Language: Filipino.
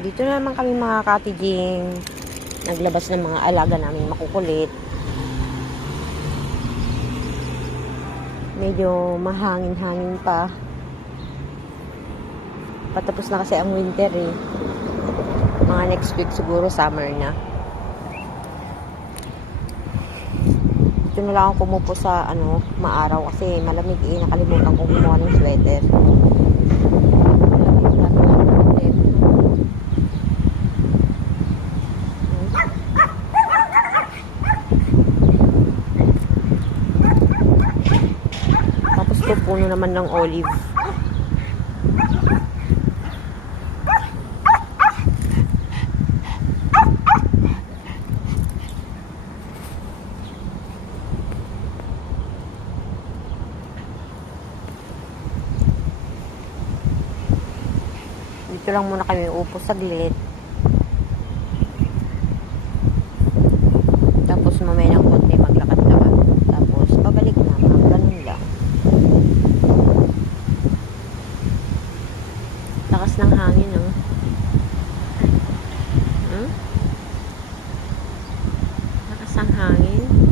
Dito na naman kami mga katijing. Naglabas ng mga alaga namin makukulit. Medyo mahangin-hangin pa. Patapos na kasi ang winter eh. Mga next week siguro summer na. Dito na lang ako kumupo sa maaraw kasi malamig eh. Nakalimutan kong kumuha ng sweater. Tapos ito puno naman ng olive. Dito lang muna kami upo saglit. Tapos mamaya ng konti maglakad-lakad. Tapos pabalik na. Ganun lang. Lakas ng hangin, oh. Lakas ng hangin.